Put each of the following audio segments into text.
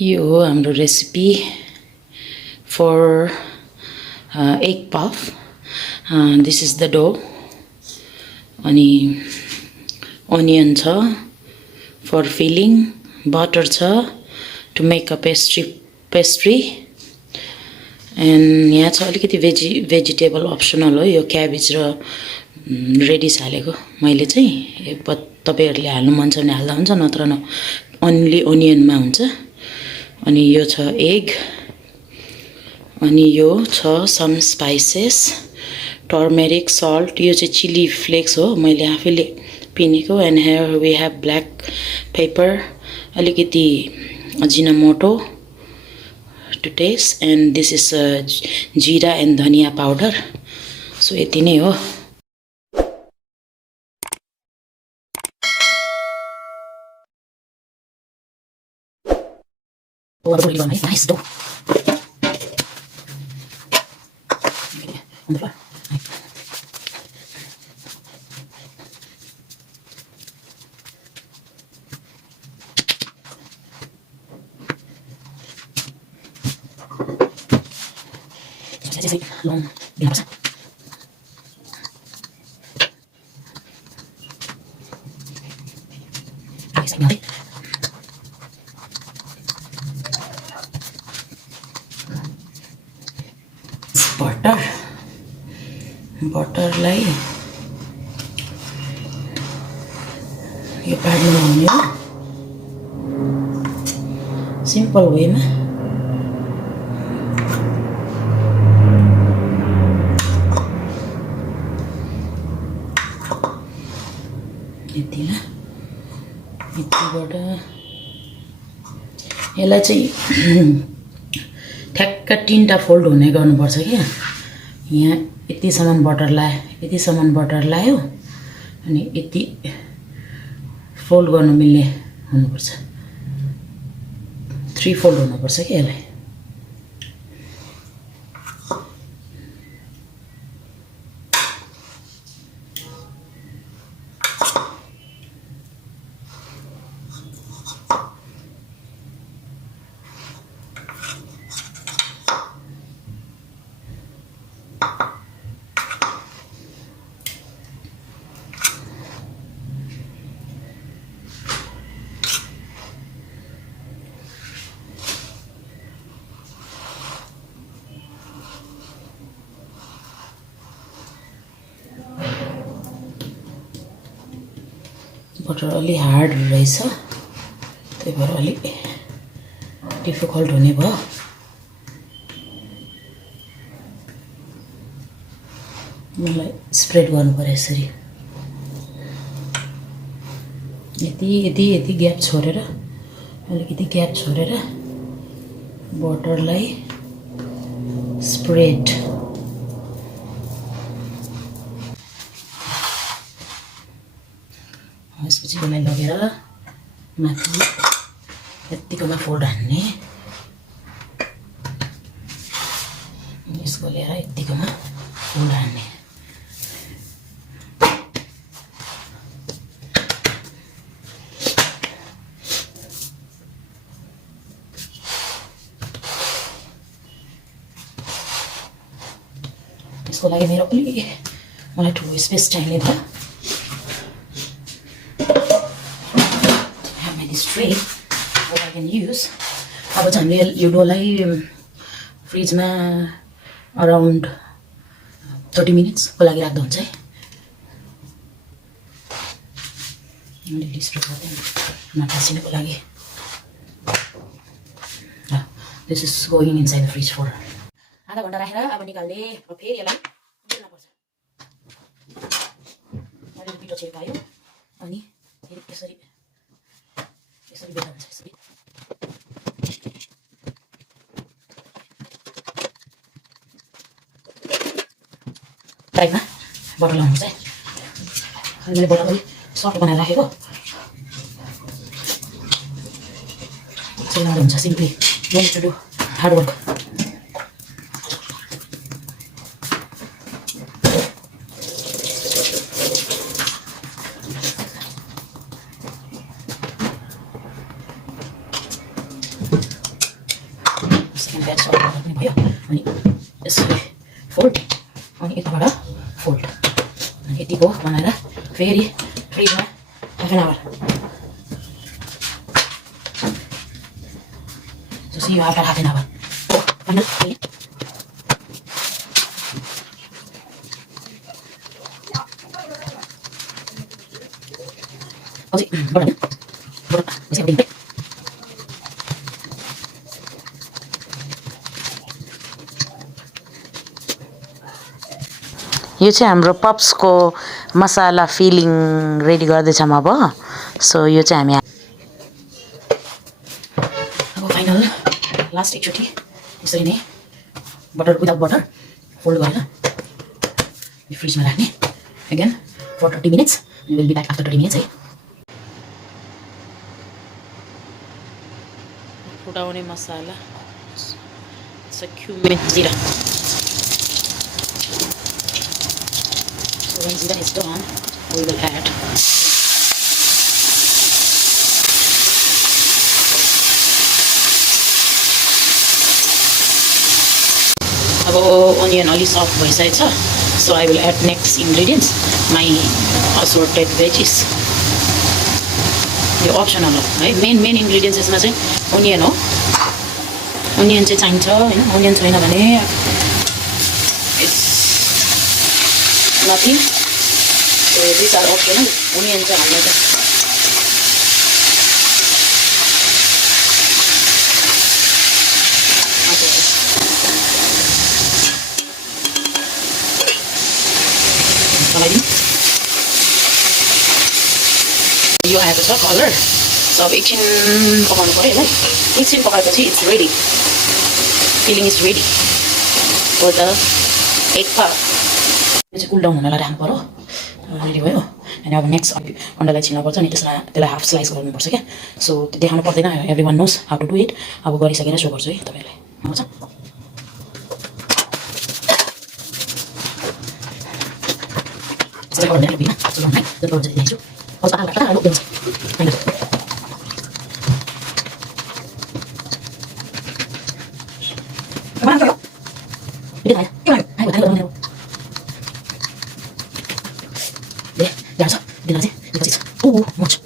यो हो हाम्रो recipe for egg puff. This is the dough. अनि onion छ for filling, butter छ to make a pastry and यहाँ छ अलिकति vegetable optional हो यो cabbage र radish हालेको मैले चाहिँ तपाईहरुले हाल्नु मन छ भने हाल्दा हुन्छ नत्र न only onion मा हुन्छ अनि यो छ egg अनि यो छ some spices turmeric salt यो चाहिँ chili flakes हो मैले आफैले पिनेको and here we have black pepper अलिकति ajinomoto to taste and this is jeera and dhania powder so यति नै हो nice dough on the floor long bilang butter लाई यो पानी लाउने हो सिम्पल वेमा यतिबाट यसलाई चाहिँ ठ्याक्क तीनटा फोल्ड हुने गर्नुपर्छ के यहाँ यतिसम्म बटर लायो अनि यति फोल्ड गर्न मिल्ने हुनुपर्छ 3 फोल्ड हुनुपर्छ के यसलाई बटर अलि हार्ड रहेछ त्यही भएर अलि डिफिकल्ट हुने भयो मलाई स्प्रेड गर्नु पर्यो यसरी यति ग्याप छोडेर अलिकति ग्याप छोडेर बटरलाई स्प्रेड यसपछि यसलाई लगेर माथि यतिकोमा फोल्ड हान्ने यसको लिएर यतिकोमा फोल्ड हान्ने यसको लागि मेरो अलि मलाई ठुलो स्पेस चाहिने थियो tray what I can use अब चाहिँ हामीले यो डोलाई फ्रिजमा अराउन्ड 30 मिनट्स को लागि राख्दा हुन्छ है मैले स्प्रे गर्दै नटासिनको लागि this is going inside the fridge for आधा घण्टा राखेर अब निकाल्ने र फेरि यसलाई बेल्न पर्छ अहिले पिठो छिर्कायो अनि फेरि यसरी बेल्न हुन्छ यसरी टाइपमा बटर लाउनु चाहिँ अनि मैले बटर पनि सफ्ट बनाएर राखेको चाहिँ हुन्छ simply no need to do hard work second batch पनि भयो अनि यसरी फोल्ड अनि यताबाट फोल्ड अनि यतिको बनाएर फेरि फ्रिजमा half an hour so see you after half an hour final यो चाहिँ हाम्रो पप्सको मसाला फिलिङ रेडी गर्दैछौँ अब सो यो चाहिँ हामी अब फाइनल लास्ट एकचोटि यसरी नै बटर विदाउट बटर फोल्ड गरेर फ्रिजमा राख्ने again for 30 minutes will be back after 30 minutes है उडाउने मसाला cumin जीरा so when jeera is done we will add अब onion अलि सफ्ट भइसकेको छ so I will add next ingredients my assorted veggies यो अप्सनल हो है मेन इन्ग्रेडियन्ट्स यसमा चाहिँ ओनियन हो ओनियन चाहिँ चाहिन्छ हैन ओनियन छैन भने it's nothing so this are optional onion चाहिँ हाल्नु छ यो आएको छ कलर सो अब एकछिन पकाउनु पऱ्यो होइन एकछिन पकाएपछि it's ready filling is ready for the egg पाव यो चाहिँ कुल डाउन हुनलाई राख्नु पऱ्यो रेडी भयो अनि अब नेक्स्ट अन्डालाई छिल्नुपर्छ अनि त्यसलाई हाफ स्लाइस गर्नुपर्छ क्या सो देखाउनु पर्दैन every one knows how to do it अब गरिसकेर सो गर्छु है तपाईँलाई आउँछ त्यसलाई गर्दैन बिना चलाउनु है जति गर्छ दिन्छु Vamos a bajar lo que nos. Venga. ¿Qué tal? ¿Qué tal? Ay, botar lo que ya eso. De nada, mucho.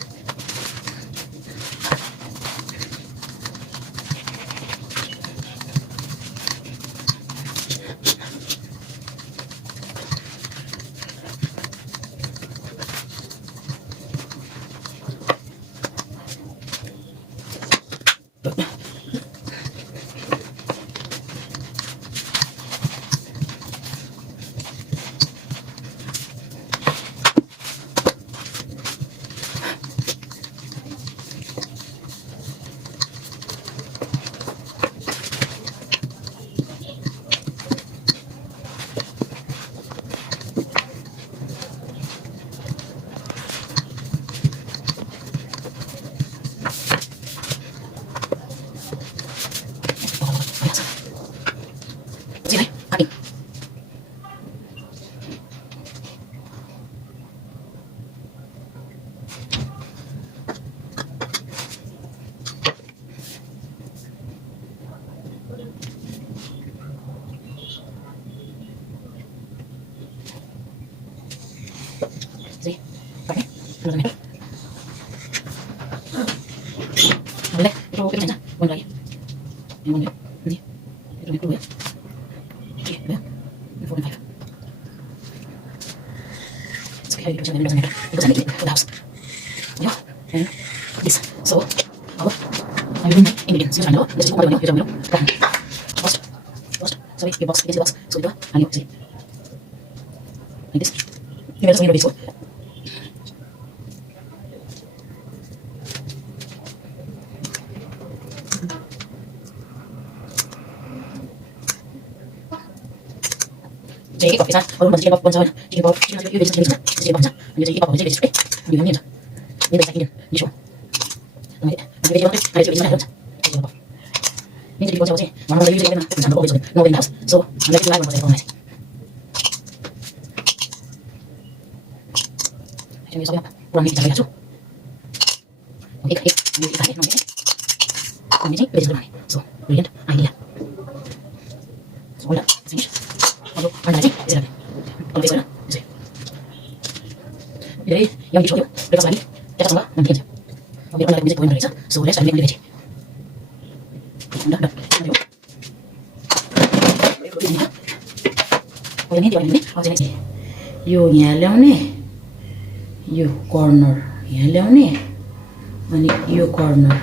Sí, pakai, belum ini. Boleh, itu aja, bukan lagi. Yang mana? Ini, itu ya. Oke, ya. 4 and 5. It's okay, itu jangan ini. Itu jangan itu house. Ya, and this. So, apa? Ayo ini ingredients. Jangan lupa, just coba dulu, jangan lupa. Post. Sorry, your box, box. So itu, ayo sih. Like this. Ini ada semua video. Jadi kopi sah, kalau masih jadi kopi jadi kopi, jadi bisa jadi kopi sah, jadi kopi jadi spray, di mana ni? Ni dah sakit ni show. Nanti jadi kopi, nanti jadi mana? Jadi kopi. Ni jadi kopi mana lagi jadi mana? Jangan kopi jadi, no in house. So, nanti kita akan masuk ke Jadi so apa? Kurang ni cari aja. Oke, ini no. Ini jadi mana? So, brilliant idea. hold up, finish. अब अन्डा चाहिँ यसरी अब त्यसो यसरी धेरै यम छोड्यो ब्रेकफास्ट लागि त्यससँग नम दिन्छ अब यो अन्डाको चाहिँ पोइन्ट रहेछ सो लेट्स मेक भेजी अन्डा डन यो यहाँ ल्याउने यो कर्नर यहाँ ल्याउने अनि यो कर्नर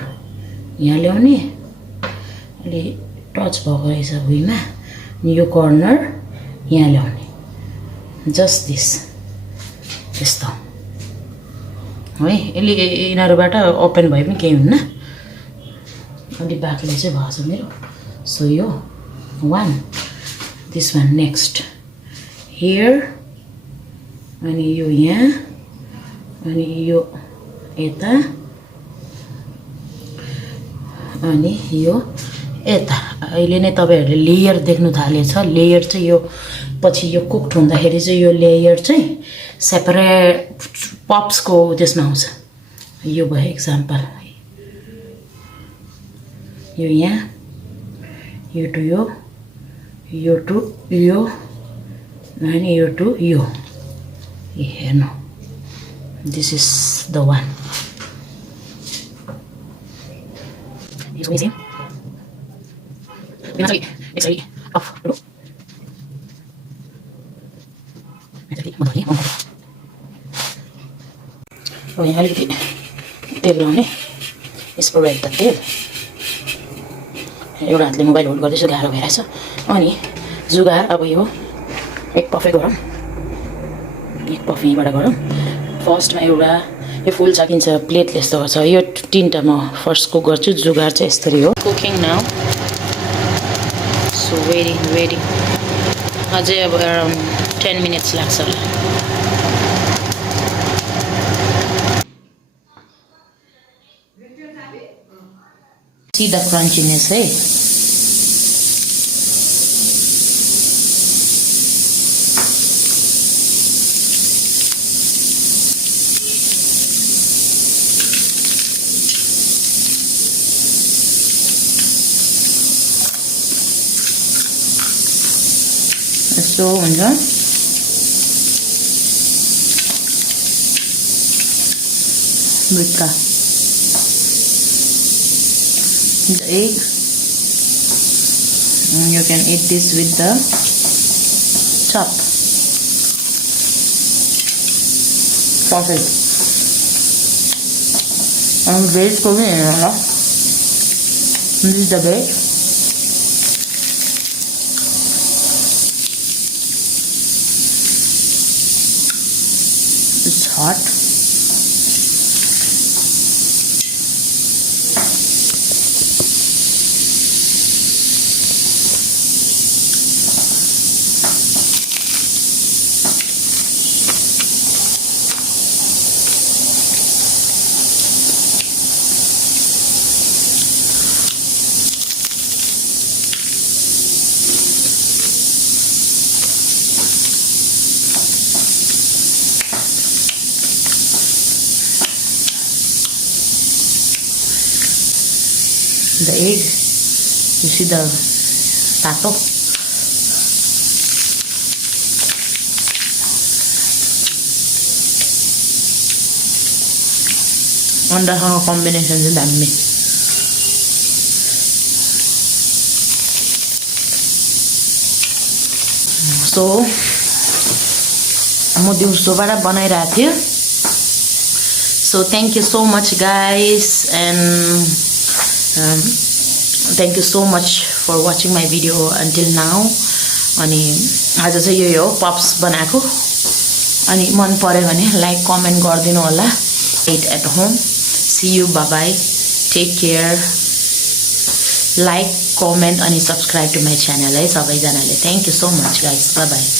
यहाँ ल्याउने अलि टच भएको रहेछ भुइँमा अनि यो कर्नर यहाँ ल्याउने जस्ट दिस त्यस्तो है यसले यिनीहरूबाट ओपन भए पनि केही हुन्न अलि बाक्लो चाहिँ भएको छ मेरो सो यो one this one next here अनि यो यहाँ अनि यो यता अनि यो यता अहिले नै तपाईहरुले लेयर देख्नु थालेछ लेयर चाहिँ यो पछि यो कुक्ड हुँदाखेरि चाहिँ यो लेयर चाहिँ सेपरेट पप्सको त्यसमा आउँछ यो भयो एक्जाम्पल यो यहाँ यो टु यो टु यो अनि यो टु यो हेर्नु this is the one It's amazing. It's ready. Off. अब यहाँ अलिकति तेल लगाउने स्प्रेड द तेल एउटा हातले मोबाइल होल्ड गर्दैछु गाह्रो भइरहेछ अनि जुगार अब यो एक पफे गरौँ एक पफ यहीँबाट गरौँ फर्स्टमा एउटा यो फुल सकिन्छ प्लेटले यस्तो गर्छ यो तीनटा म फर्स्ट कुक गर्छु जुगार चाहिँ यसरी हो कुकिङ नाउ सो वेटिङ अझै अब अराउन्ड 10 मिनट्स लाग्छ होला see the crunchiness है यस्तो हुन्छ भित्र the egg and you can eat this with the chop perfect and veg ko bhi hai this is the veg it's hot the egg you see the tato and the combination is damme so म दिउँसोबाट बनाइरहेको थिएँ so thank you so much guys and thank you so much for watching my video until now अनि आज चाहिँ यही हो pups बनाएको अनि मन पर्यो भने लाइक कमेन्ट गरिदिनु होला eat at home see you bye bye take care like comment अनि subscribe to my channel है सबैजनाले thank you so much guys bye bye